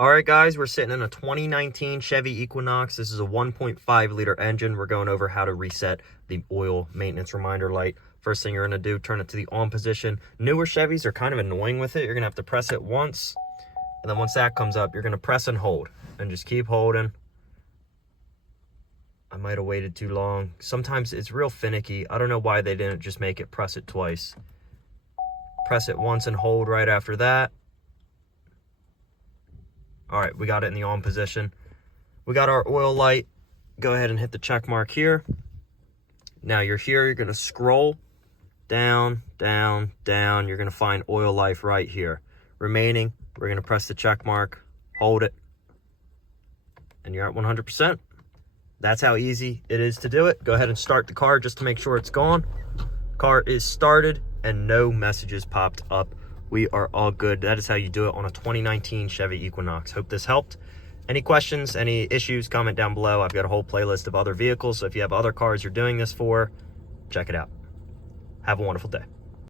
All right, guys, we're sitting in a 2019 Chevy Equinox. This is a 1.5 liter engine. We're going over how to reset the oil maintenance reminder light. First thing you're gonna do, turn it to the on position. Newer Chevys are kind of annoying with it. You're gonna have to press it once, and then once that comes up, you're gonna press and hold, and just keep holding. I might have waited too long. Sometimes it's real finicky. I don't know why they didn't just make it press it twice. Press it once and hold right after that. All right, we got it in the on position. We got our oil light. Go ahead and hit the check mark here. Now you're here, you're gonna scroll down, down, down. You're gonna find oil life right here. Remaining, we're gonna press the check mark, hold it, and you're at 100%. That's how easy it is to do it. Go ahead and start the car just to make sure it's gone. Car is started and no messages popped up. We are all good. That is how you do it on a 2019 Chevy Equinox. Hope this helped. Any questions, any issues, comment down below. I've got a whole playlist of other vehicles, so if you have other cars you're doing this for, check it out. Have a wonderful day.